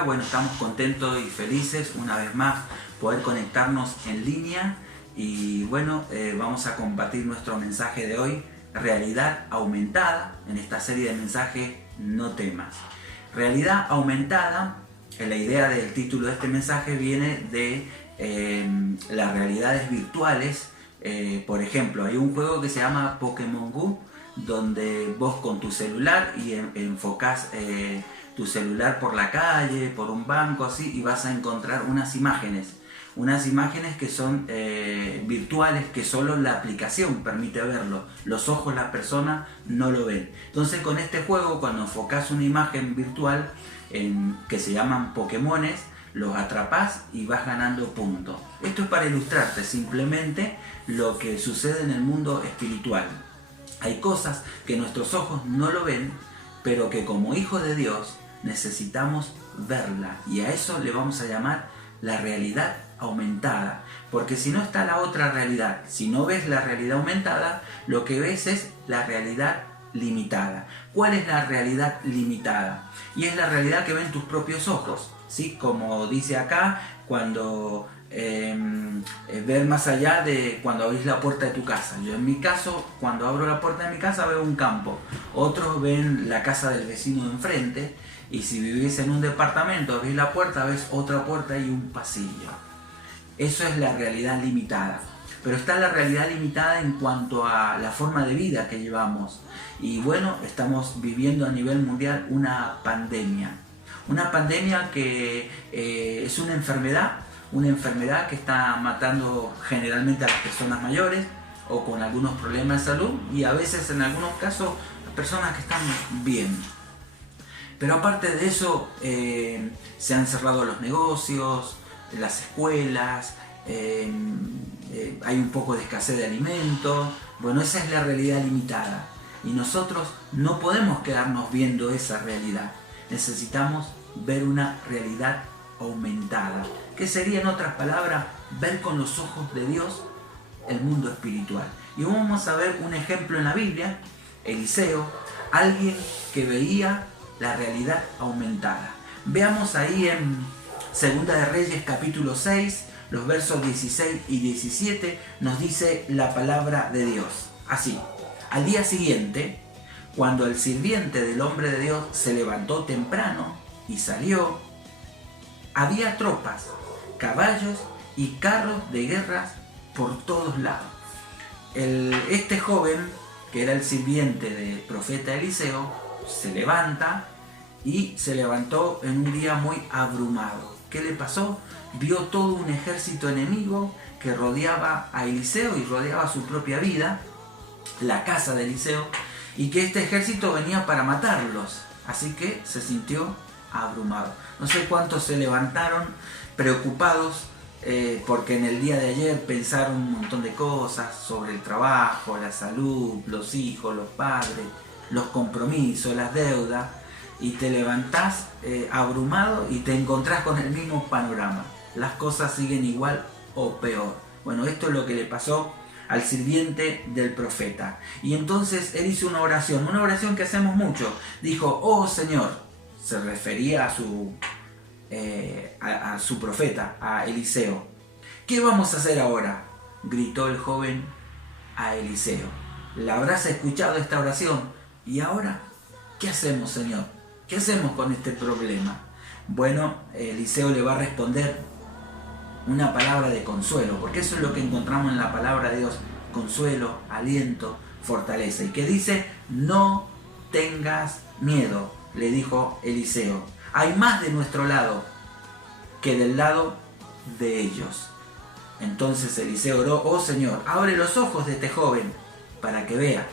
acá, bueno, estamos contentos y felices una vez más poder conectarnos en línea y bueno, vamos a compartir nuestro mensaje de hoy, realidad aumentada, en esta serie de mensajes No temas. Realidad aumentada, la idea del título de este mensaje viene de las realidades virtuales. Por ejemplo, hay un juego que se llama Pokémon Go, donde vos con tu celular y enfocás tu celular por la calle, por un banco así, y vas a encontrar unas imágenes que son virtuales, que solo la aplicación permite verlo, los ojos de la persona no lo ven. Entonces con este juego, cuando enfocás una imagen virtual que se llaman Pokémones, los atrapás y vas ganando puntos. Esto es para ilustrarte simplemente lo que sucede en el mundo espiritual. Hay cosas que nuestros ojos no lo ven, pero que como hijos de Dios necesitamos verla, y a eso le vamos a llamar la realidad aumentada, porque si no está la otra realidad, si no ves la realidad aumentada, lo que ves es la realidad limitada. ¿Cuál es la realidad limitada? Y es la realidad que ven tus propios ojos, ¿sí? Como dice acá, cuando ver más allá de cuando abrís la puerta de tu casa. Yo en mi caso, cuando abro la puerta de mi casa veo un campo, otros ven la casa del vecino de enfrente, y si vivís en un departamento, abrís la puerta, ves otra puerta y un pasillo. Eso es la realidad limitada. Pero está la realidad limitada en cuanto a la forma de vida que llevamos. Y bueno, estamos viviendo a nivel mundial una pandemia. Una pandemia que es una enfermedad que está matando generalmente a las personas mayores o con algunos problemas de salud, y a veces en algunos casos a personas que están bien. Pero aparte de eso, se han cerrado los negocios, las escuelas, hay un poco de escasez de alimentos. Bueno, esa es la realidad limitada. Y nosotros no podemos quedarnos viendo esa realidad. Necesitamos ver una realidad aumentada, que sería, en otras palabras, ver con los ojos de Dios el mundo espiritual. Y vamos a ver un ejemplo en la Biblia, Eliseo, alguien que veía la realidad aumentada. Veamos ahí en Segunda de Reyes capítulo 6, los versos 16 y 17, nos dice la palabra de Dios. Así: al día siguiente, cuando el sirviente del hombre de Dios se levantó temprano y salió, había tropas, caballos y carros de guerra por todos lados. Este joven, que era el sirviente del profeta Eliseo, se levanta y se levantó en un día muy abrumado. ¿Qué le pasó? Vio todo un ejército enemigo que rodeaba a Eliseo y rodeaba su propia vida, la casa de Eliseo, y que este ejército venía para matarlos. Así que se sintió abrumado. No sé cuántos se levantaron preocupados porque en el día de ayer pensaron un montón de cosas sobre el trabajo, la salud, los hijos, los padres, los compromisos, las deudas, y te levantás abrumado y te encontrás con el mismo panorama. Las cosas siguen igual o peor. Bueno, esto es lo que le pasó al sirviente del profeta. Y entonces él hizo una oración que hacemos mucho. Dijo: oh Señor, se refería a su profeta, a Eliseo. ¿Qué vamos a hacer ahora?, gritó el joven a Eliseo. ¿La habrás escuchado esta oración? ¿Y ahora qué hacemos, Señor? ¿Qué hacemos con este problema? Bueno, Eliseo le va a responder una palabra de consuelo, porque eso es lo que encontramos en la palabra de Dios: consuelo, aliento, fortaleza. Y que dice: no tengas miedo, le dijo Eliseo. Hay más de nuestro lado que del lado de ellos. Entonces Eliseo oró: oh Señor, abre los ojos de este joven para que vea.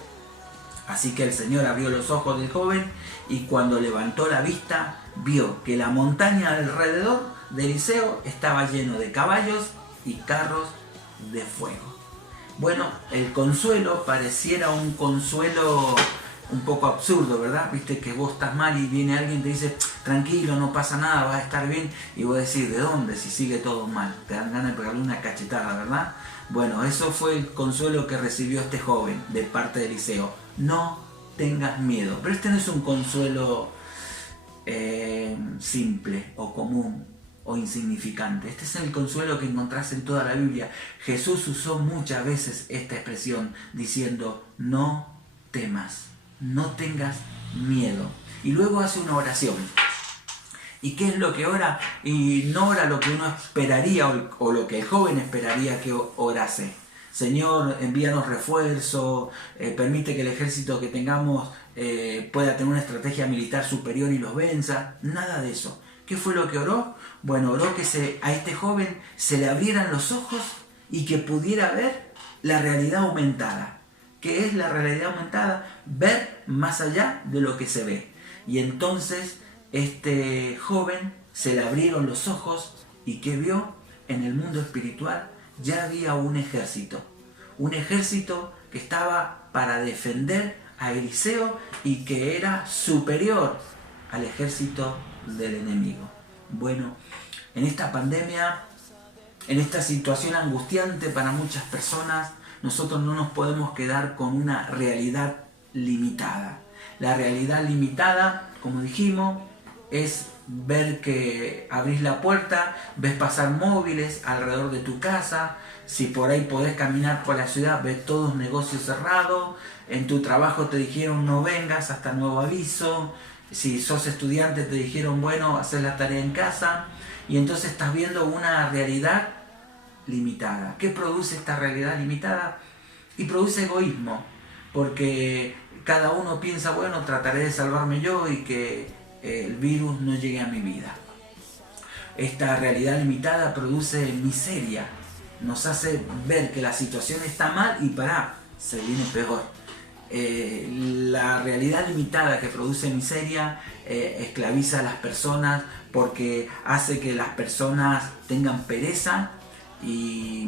Así que el Señor abrió los ojos del joven, y cuando levantó la vista, vio que la montaña alrededor de Eliseo estaba lleno de caballos y carros de fuego. Bueno, el consuelo pareciera un consuelo un poco absurdo, ¿verdad? Viste que vos estás mal y viene alguien y te dice: tranquilo, no pasa nada, vas a estar bien. Y vos decís: ¿de dónde? Si sigue todo mal. Te dan ganas de pegarle una cachetada, ¿verdad? Bueno, eso fue el consuelo que recibió este joven de parte de Eliseo: no tengas miedo. Pero este no es un consuelo simple o común o insignificante. Este es el consuelo que encontrás en toda la Biblia. Jesús usó muchas veces esta expresión diciendo: no temas, no tengas miedo. Y luego hace una oración. ¿Y qué es lo que ora? Y no ora lo que uno esperaría o lo que el joven esperaría que orase. Señor, envíanos refuerzo, permite que el ejército que tengamos pueda tener una estrategia militar superior y los venza. Nada de eso. ¿Qué fue lo que oró? Bueno, oró que a este joven se le abrieran los ojos y que pudiera ver la realidad aumentada. ¿Qué es la realidad aumentada? Ver más allá de lo que se ve. Y entonces este joven se le abrieron los ojos y ¿qué vio? En el mundo espiritual ya había un ejército que estaba para defender a Eliseo y que era superior al ejército del enemigo. Bueno, en esta pandemia, en esta situación angustiante para muchas personas, nosotros no nos podemos quedar con una realidad limitada. La realidad limitada, como dijimos, es ver que abrís la puerta, ves pasar móviles alrededor de tu casa, si por ahí podés caminar por la ciudad, ves todos negocios cerrados, en tu trabajo te dijeron no vengas hasta nuevo aviso, si sos estudiante te dijeron bueno, hacer la tarea en casa, y entonces estás viendo una realidad limitada. ¿Qué produce esta realidad limitada? Y produce egoísmo, porque cada uno piensa, bueno, trataré de salvarme yo y que el virus no llegue a mi vida. Esta realidad limitada produce miseria, nos hace ver que la situación está mal y se viene peor. La realidad limitada que produce miseria esclaviza a las personas porque hace que las personas tengan pereza y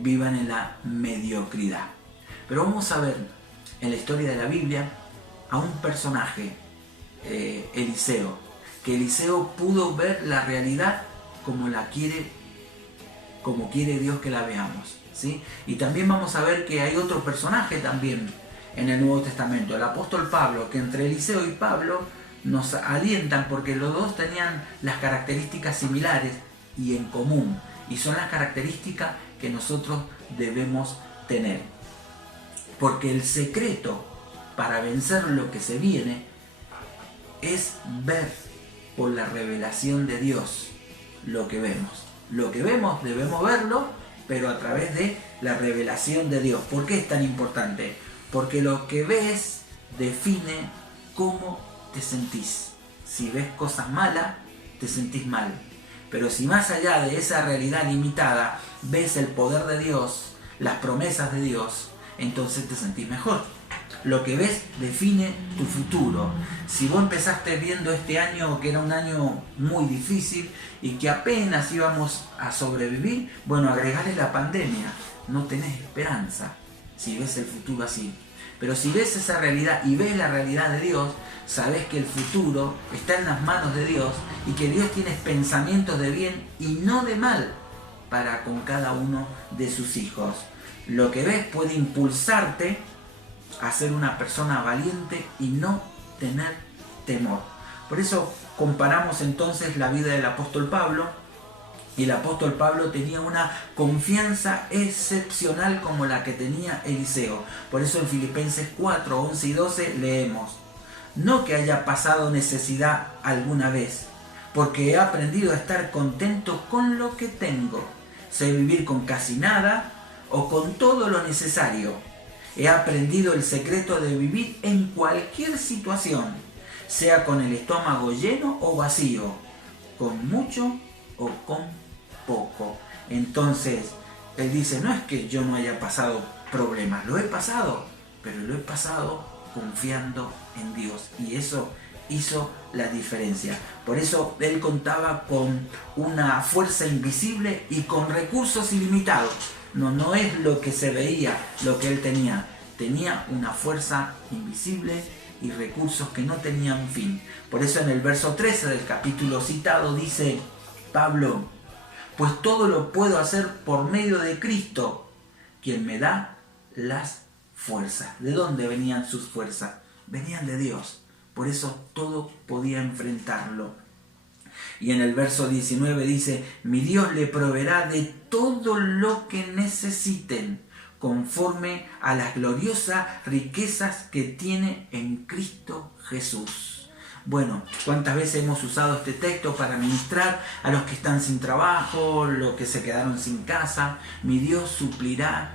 vivan en la mediocridad. Pero vamos a ver en la historia de la Biblia a un personaje, Eliseo, que Eliseo pudo ver la realidad como quiere Dios que la veamos, ¿sí? Y también vamos a ver que hay otro personaje también en el Nuevo Testamento, el apóstol Pablo, que entre Eliseo y Pablo nos alientan porque los dos tenían las características similares y en común, y son las características que nosotros debemos tener. Porque el secreto para vencer lo que se viene es ver por la revelación de Dios lo que vemos. Lo que vemos debemos verlo, pero a través de la revelación de Dios. ¿Por qué es tan importante? Porque lo que ves define cómo te sentís. Si ves cosas malas, te sentís mal. Pero si más allá de esa realidad limitada ves el poder de Dios, las promesas de Dios, entonces te sentís mejor. Lo que ves define tu futuro. Si vos empezaste viendo este año que era un año muy difícil y que apenas íbamos a sobrevivir, bueno, agregale la pandemia, no tenés esperanza si ves el futuro así. Pero si ves esa realidad y ves la realidad de Dios, sabés que el futuro está en las manos de Dios y que Dios tiene pensamientos de bien y no de mal para con cada uno de sus hijos. Lo que ves puede impulsarte a ser una persona valiente y no tener temor. Por eso comparamos entonces la vida del apóstol Pablo, y el apóstol Pablo tenía una confianza excepcional como la que tenía Eliseo. Por eso en Filipenses 4, 11 y 12 leemos: no que haya pasado necesidad alguna vez, porque he aprendido a estar contento con lo que tengo. Sé vivir con casi nada o con todo lo necesario. He aprendido el secreto de vivir en cualquier situación, sea con el estómago lleno o vacío, con mucho o con poco. Entonces, él dice, no es que yo no haya pasado problemas, lo he pasado, pero lo he pasado confiando en Dios, y eso hizo la diferencia. Por eso él contaba con una fuerza invisible y con recursos ilimitados. No es lo que se veía, lo que él tenía. Tenía una fuerza invisible y recursos que no tenían fin. Por eso en el verso 13 del capítulo citado dice Pablo: pues todo lo puedo hacer por medio de Cristo, quien me da las fuerzas. ¿De dónde venían sus fuerzas? Venían de Dios. Por eso todo podía enfrentarlo. Y en el verso 19 dice, mi Dios le proveerá de todo lo que necesiten, conforme a las gloriosas riquezas que tiene en Cristo Jesús. Bueno, ¿cuántas veces hemos usado este texto para ministrar a los que están sin trabajo, los que se quedaron sin casa? Mi Dios suplirá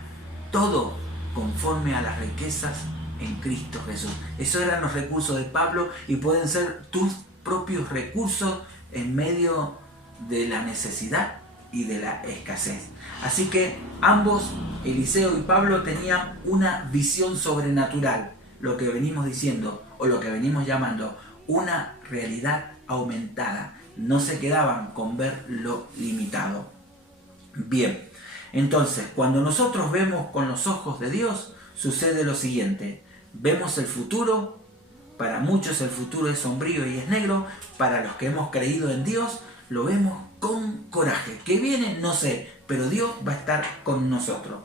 todo conforme a las riquezas en Cristo Jesús. Esos eran los recursos de Pablo y pueden ser tus propios recursos en medio de la necesidad y de la escasez. Así que ambos, Eliseo y Pablo, tenían una visión sobrenatural, lo que venimos diciendo o lo que venimos llamando una realidad aumentada. No se quedaban con ver lo limitado. Bien, entonces cuando nosotros vemos con los ojos de Dios, sucede lo siguiente: vemos el futuro. Para muchos el futuro es sombrío y es negro. Para los que hemos creído en Dios, lo vemos con coraje. ¿Qué viene? No sé, pero Dios va a estar con nosotros.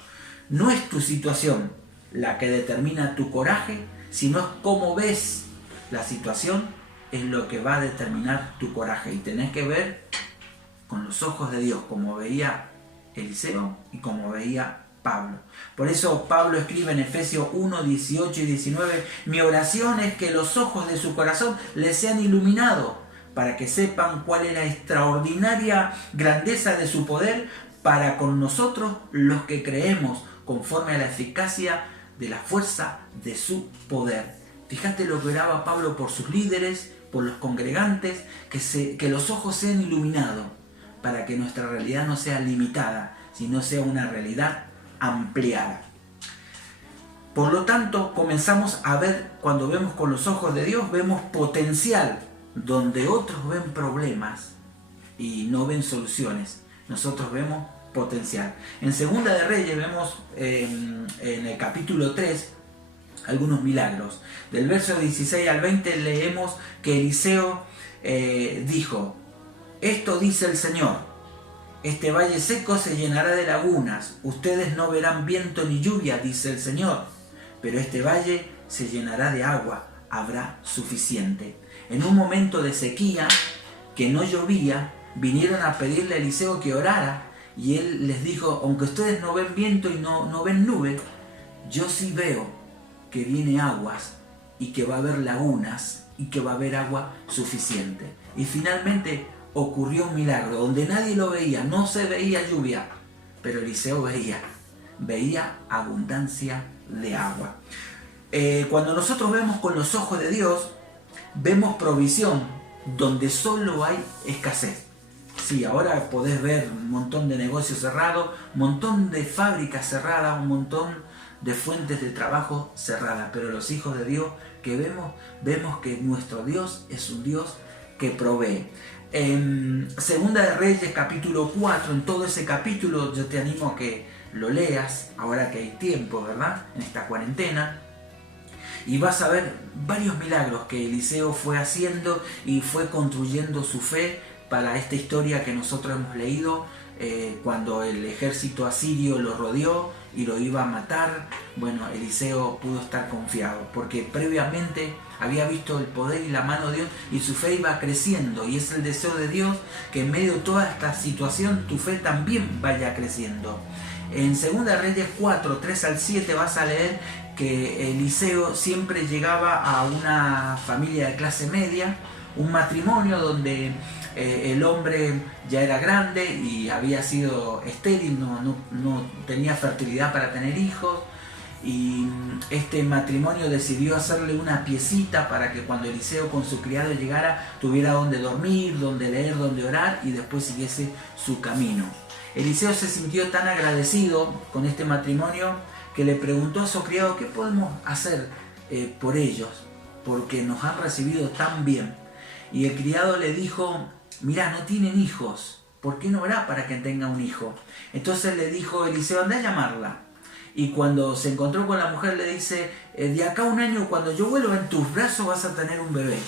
No es tu situación la que determina tu coraje, sino es cómo ves la situación, es lo que va a determinar tu coraje. Y tenés que ver con los ojos de Dios, como veía Eliseo y como veía Pablo. Por eso Pablo escribe en Efesios 1, 18 y 19, mi oración es que los ojos de su corazón les sean iluminados, para que sepan cuál es la extraordinaria grandeza de su poder para con nosotros los que creemos, conforme a la eficacia de la fuerza de su poder. Fíjate lo que oraba Pablo por sus líderes, por los congregantes, que los ojos sean iluminados, para que nuestra realidad no sea limitada, sino sea una realidad ampliada. Por lo tanto, comenzamos a ver, cuando vemos con los ojos de Dios, vemos potencial, donde otros ven problemas y no ven soluciones. Nosotros vemos potencial. En Segunda de Reyes vemos en el capítulo 3 algunos milagros. Del verso 16 al 20 leemos que Eliseo dijo, esto dice el Señor, este valle seco se llenará de lagunas, ustedes no verán viento ni lluvia, dice el Señor, pero este valle se llenará de agua, habrá suficiente. En un momento de sequía, que no llovía, vinieron a pedirle a Eliseo que orara, y él les dijo, aunque ustedes no ven viento y no ven nube, yo sí veo que viene aguas, y que va a haber lagunas, y que va a haber agua suficiente. Y finalmente ocurrió un milagro, donde nadie lo veía, no se veía lluvia, pero Eliseo veía abundancia de agua. Cuando nosotros vemos con los ojos de Dios, vemos provisión donde solo hay escasez. Sí, ahora podés ver un montón de negocios cerrados, un montón de fábricas cerradas, un montón de fuentes de trabajo cerradas, pero los hijos de Dios que vemos que nuestro Dios es un Dios que provee. En Segunda de Reyes capítulo 4, en todo ese capítulo yo te animo a que lo leas ahora que hay tiempo, ¿verdad? En esta cuarentena. Y vas a ver varios milagros que Eliseo fue haciendo y fue construyendo su fe para esta historia que nosotros hemos leído, cuando el ejército asirio lo rodeó y lo iba a matar. Bueno, Eliseo pudo estar confiado porque previamente había visto el poder y la mano de Dios y su fe iba creciendo, y es el deseo de Dios que en medio de toda esta situación tu fe también vaya creciendo. En 2 Reyes 4, 3 al 7 vas a leer que Eliseo siempre llegaba a una familia de clase media, un matrimonio donde el hombre ya era grande y había sido estéril, no tenía fertilidad para tener hijos, y este matrimonio decidió hacerle una piecita para que cuando Eliseo con su criado llegara tuviera donde dormir, donde leer, donde orar y después siguiese su camino. Eliseo se sintió tan agradecido con este matrimonio que le preguntó a su criado, ¿qué podemos hacer por ellos? Porque nos han recibido tan bien. Y el criado le dijo, mirá, no tienen hijos, ¿por qué no orá para que tenga un hijo? Entonces le dijo Eliseo, anda a llamarla. Y cuando se encontró con la mujer le dice, de acá a un año cuando yo vuelva en tus brazos vas a tener un bebé.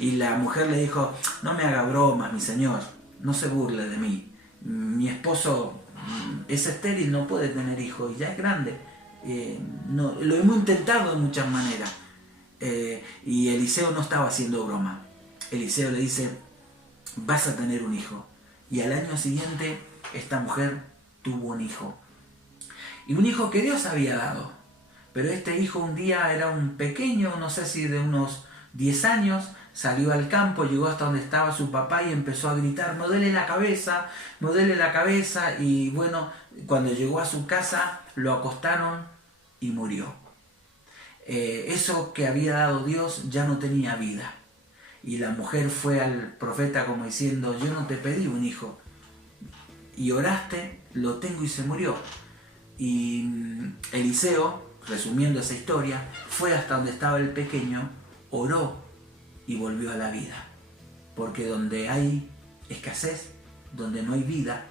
Y la mujer le dijo, no me haga broma, mi señor, no se burle de mí. Mi esposo es estéril, no puede tener hijos y ya es grande. Lo hemos intentado de muchas maneras. Y Eliseo no estaba haciendo broma. Eliseo le dice, vas a tener un hijo. Y al año siguiente esta mujer tuvo un hijo. Y un hijo que Dios había dado. Pero este hijo un día era un pequeño, no sé si de unos 10 años, salió al campo, llegó hasta donde estaba su papá y empezó a gritar, no dele la cabeza, no dele la cabeza. Y bueno, cuando llegó a su casa lo acostaron y murió. Eso que había dado Dios ya no tenía vida. Y la mujer fue al profeta como diciendo, yo no te pedí un hijo. Y oraste, lo tengo y se murió. Y Eliseo, resumiendo esa historia, fue hasta donde estaba el pequeño, oró y volvió a la vida. Porque donde hay escasez, donde no hay vida,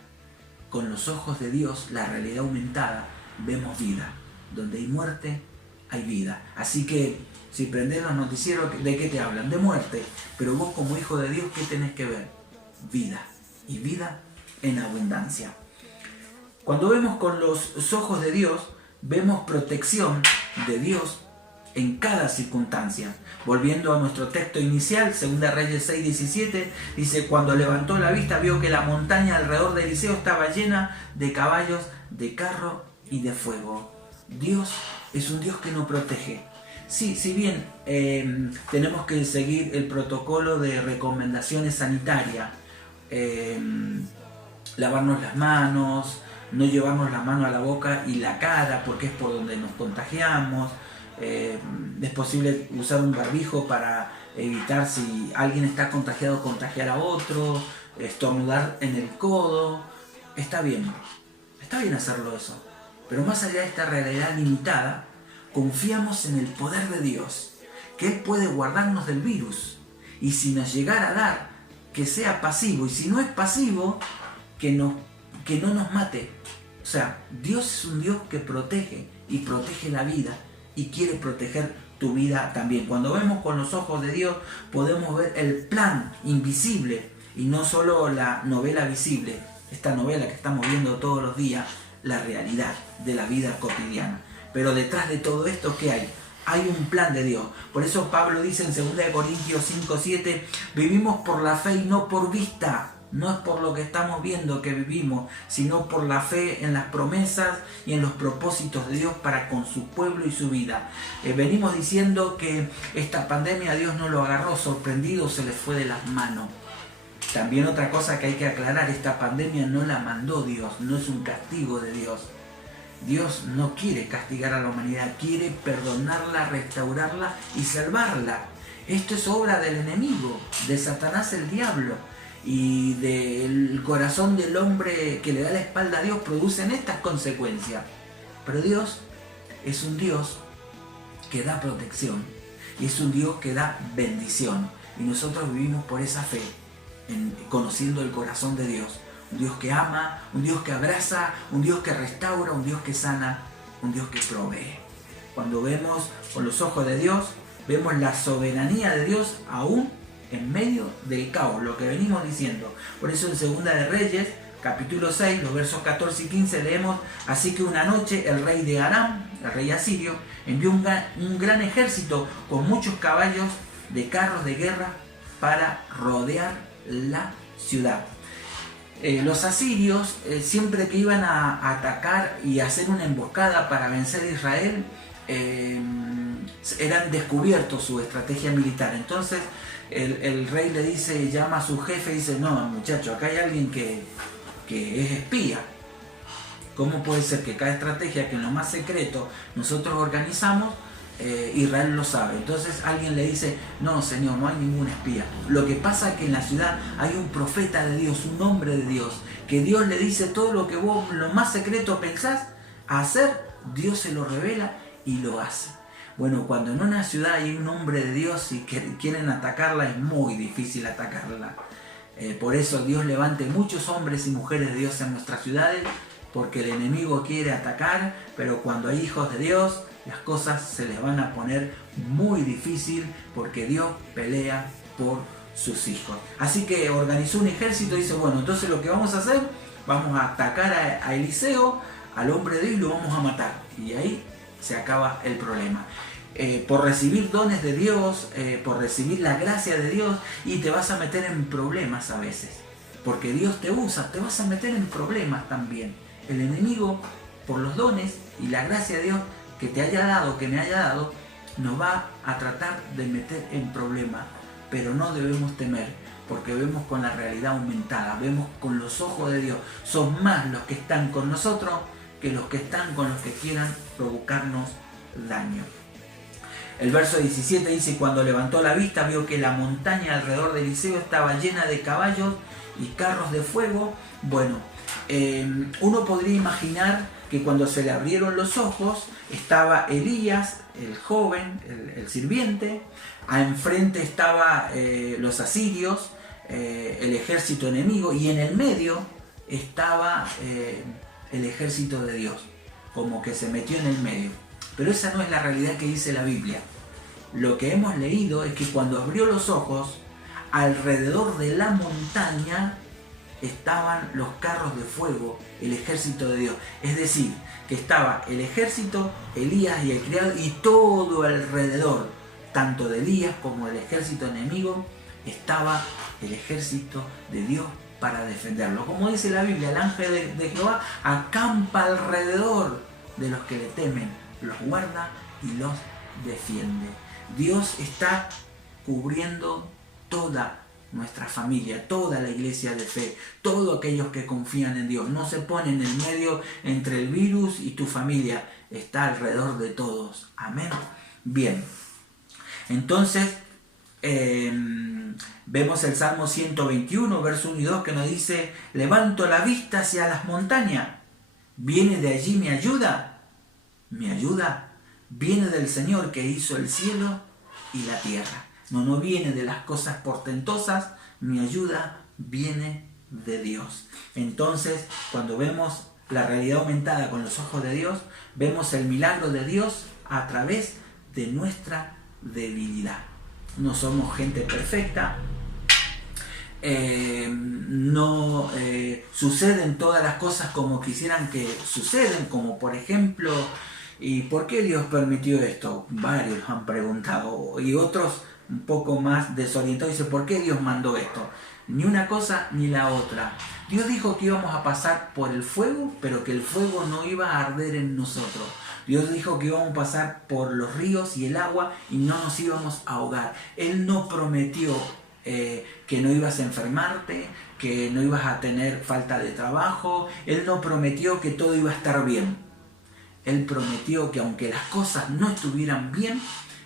con los ojos de Dios, la realidad aumentada, vemos vida. Donde hay muerte, hay vida. Así que si prendés los noticieros, ¿de qué te hablan? De muerte. Pero vos como hijo de Dios, ¿qué tenés que ver? Vida. Y vida en abundancia. Cuando vemos con los ojos de Dios, vemos protección de Dios en cada circunstancia. Volviendo a nuestro texto inicial, 2 Reyes 6:17, dice, cuando levantó la vista vio que la montaña alrededor de Eliseo estaba llena de caballos, de carro y de fuego. Dios es un Dios que nos protege. Sí, si bien tenemos que seguir el protocolo de recomendaciones sanitarias, lavarnos las manos, no llevarnos la mano a la boca y la cara porque es por donde nos contagiamos, es posible usar un barbijo para evitar si alguien está contagiado contagiar a otro, estornudar en el codo, está bien hacerlo eso, pero más allá de esta realidad limitada, confiamos en el poder de Dios, que Él puede guardarnos del virus, y si nos llegara a dar, que sea pasivo, y si no es pasivo, que no nos mate. O sea, Dios es un Dios que protege, y protege la vida, y quiere proteger tu vida también. Cuando vemos con los ojos de Dios, podemos ver el plan invisible, y no solo la novela visible, esta novela que estamos viendo todos los días, la realidad de la vida cotidiana. Pero detrás de todo esto, ¿qué hay? Hay un plan de Dios. Por eso Pablo dice en 2 Corintios 5:7, vivimos por la fe y no por vista. No es por lo que estamos viendo que vivimos, sino por la fe en las promesas y en los propósitos de Dios para con su pueblo y su vida. Venimos diciendo que esta pandemia a Dios no lo agarró sorprendido, se le fue de las manos. También otra cosa que hay que aclarar, esta pandemia no la mandó Dios, no es un castigo de Dios. Dios no quiere castigar a la humanidad, quiere perdonarla, restaurarla y salvarla. Esto es obra del enemigo, de Satanás el diablo, y del corazón del hombre que le da la espalda a Dios producen estas consecuencias. Pero Dios es un Dios que da protección y es un Dios que da bendición, y nosotros vivimos por esa fe, conociendo el corazón de Dios. Un Dios que ama, un Dios que abraza, un Dios que restaura, un Dios que sana, un Dios que provee. Cuando vemos con los ojos de Dios, vemos la soberanía de Dios aún en medio del caos, lo que venimos diciendo. Por eso en 2 de Reyes, capítulo 6, los versos 14 y 15 leemos, así que una noche el rey de Aram, el rey asirio, envió un gran ejército con muchos caballos de carros de guerra para rodear la ciudad. Los asirios, siempre que iban a atacar y hacer una emboscada para vencer a Israel, eran descubiertos su estrategia militar. Entonces el rey le dice, llama a su jefe y dice, no muchacho, acá hay alguien que es espía. ¿Cómo puede ser que cada estrategia que en lo más secreto nosotros organizamos, Israel lo sabe? Entonces alguien le dice, no señor, no hay ningún espía. Lo que pasa es que en la ciudad hay un profeta de Dios, un hombre de Dios, que Dios le dice todo lo que vos lo más secreto pensás hacer, Dios se lo revela y lo hace. Bueno, cuando en una ciudad hay un hombre de Dios y quieren atacarla, es muy difícil atacarla. Por eso Dios levante muchos hombres y mujeres de Dios en nuestras ciudades, porque el enemigo quiere atacar, pero cuando hay hijos de Dios, las cosas se les van a poner muy difícil, porque Dios pelea por sus hijos. Así que organizó un ejército y dice, bueno, entonces lo que vamos a hacer, vamos a atacar a Eliseo, al hombre de Dios, y lo vamos a matar. Y ahí se acaba el problema. por recibir dones de Dios, por recibir la gracia de Dios, y te vas a meter en problemas a veces. Porque Dios te usa, te vas a meter en problemas también. El enemigo, por los dones y la gracia de Dios que te haya dado, que me haya dado, nos va a tratar de meter en problemas. Pero no debemos temer, porque vemos con la realidad aumentada, vemos con los ojos de Dios. Son más los que están con nosotros que los que están con los que quieran provocarnos daño. El verso 17 dice: cuando levantó la vista vio que la montaña alrededor de Eliseo estaba llena de caballos y carros de fuego. Bueno, uno podría imaginar que cuando se le abrieron los ojos estaba Elías, el joven, el sirviente, enfrente estaba los asirios, el ejército enemigo, y en el medio estaba el ejército de Dios, como que se metió en el medio. Pero esa no es la realidad que dice la Biblia. Lo que hemos leído es que cuando abrió los ojos, alrededor de la montaña estaban los carros de fuego, el ejército de Dios. Es decir, que estaba el ejército, Elías y el criado, y todo alrededor, tanto de Elías como del ejército enemigo, estaba el ejército de Dios para defenderlo. Como dice la Biblia, el ángel de Jehová acampa alrededor de los que le temen, los guarda y los defiende. Dios está cubriendo toda nuestra familia, toda la iglesia de fe, todos aquellos que confían en Dios. No se pone en el medio entre el virus y tu familia, está alrededor de todos. Amén. Bien, entonces vemos el Salmo 121, verso 1 y 2, que nos dice: levanto la vista hacia las montañas, ¿viene de allí mi ayuda? Mi ayuda viene del Señor que hizo el cielo y la tierra. No viene de las cosas portentosas, mi ayuda viene de Dios. Entonces, cuando vemos la realidad aumentada con los ojos de Dios, vemos el milagro de Dios a través de nuestra debilidad. No somos gente perfecta, no suceden todas las cosas como quisieran que suceden, como por ejemplo, ¿y por qué Dios permitió esto? Varios han preguntado, y otros un poco más desorientados dicen: ¿por qué Dios mandó esto? Ni una cosa ni la otra. Dios dijo que íbamos a pasar por el fuego, pero que el fuego no iba a arder en nosotros. Dios dijo que íbamos a pasar por los ríos y el agua y no nos íbamos a ahogar. Él no prometió que no ibas a enfermarte, que no ibas a tener falta de trabajo. Él no prometió que todo iba a estar bien. Él prometió que aunque las cosas no estuvieran bien,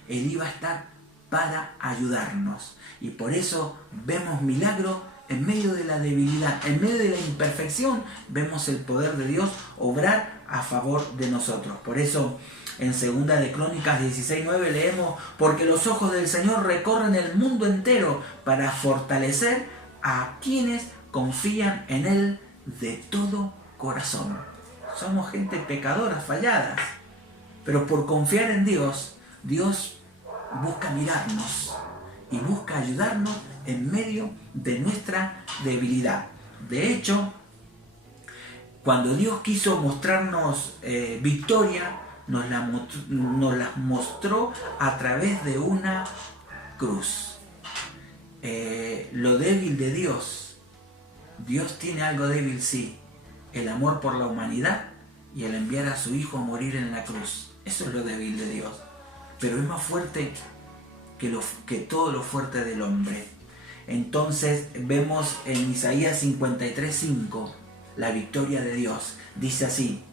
Él iba a estar para ayudarnos. Y por eso vemos milagro en medio de la debilidad, en medio de la imperfección, vemos el poder de Dios obrar a favor de nosotros. Por eso en 2 de Crónicas 16:9 leemos: porque los ojos del Señor recorren el mundo entero para fortalecer a quienes confían en Él de todo corazón. Somos gente pecadora, falladas, pero por confiar en Dios, Dios busca mirarnos y busca ayudarnos en medio de nuestra debilidad. De hecho, cuando Dios quiso mostrarnos victoria, nos la mostró a través de una cruz. Lo débil de Dios. Dios tiene algo débil, sí. El amor por la humanidad y el enviar a su Hijo a morir en la cruz. Eso es lo débil de Dios. Pero es más fuerte que todo lo fuerte del hombre. Entonces vemos en Isaías 53:5 la victoria de Dios. Dice así: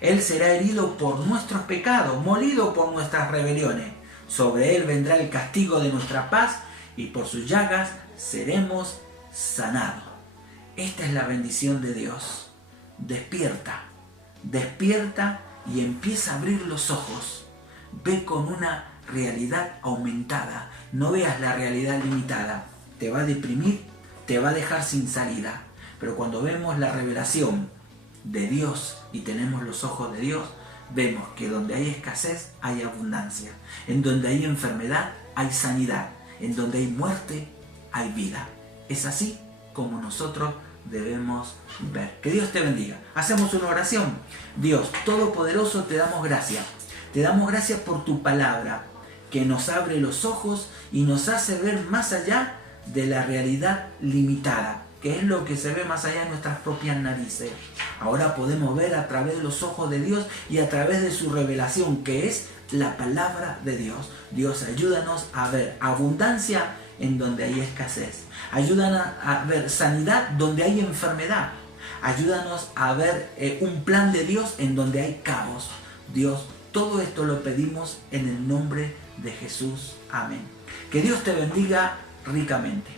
Él será herido por nuestros pecados, molido por nuestras rebeliones. Sobre Él vendrá el castigo de nuestra paz y por sus llagas seremos sanados. Esta es la bendición de Dios. Despierta, despierta y empieza a abrir los ojos. Ve con una realidad aumentada. No veas la realidad limitada. Te va a deprimir, te va a dejar sin salida. Pero cuando vemos la revelación de Dios y tenemos los ojos de Dios, vemos que donde hay escasez hay abundancia. En donde hay enfermedad hay sanidad. En donde hay muerte hay vida. Es así como nosotros debemos ver. Que Dios te bendiga. Hacemos una oración. Dios Todopoderoso, te damos gracias. Te damos gracias por tu palabra. que nos abre los ojos y nos hace ver más allá de la realidad limitada, que es lo que se ve más allá de nuestras propias narices. Ahora podemos ver a través de los ojos de Dios y a través de su revelación, que es la palabra de Dios. Dios, ayúdanos a ver abundancia en donde hay escasez. Ayúdanos a ver sanidad donde hay enfermedad. Ayúdanos a ver un plan de Dios en donde hay caos. Dios, todo esto lo pedimos en el nombre de Jesús. Amén. Que Dios te bendiga ricamente.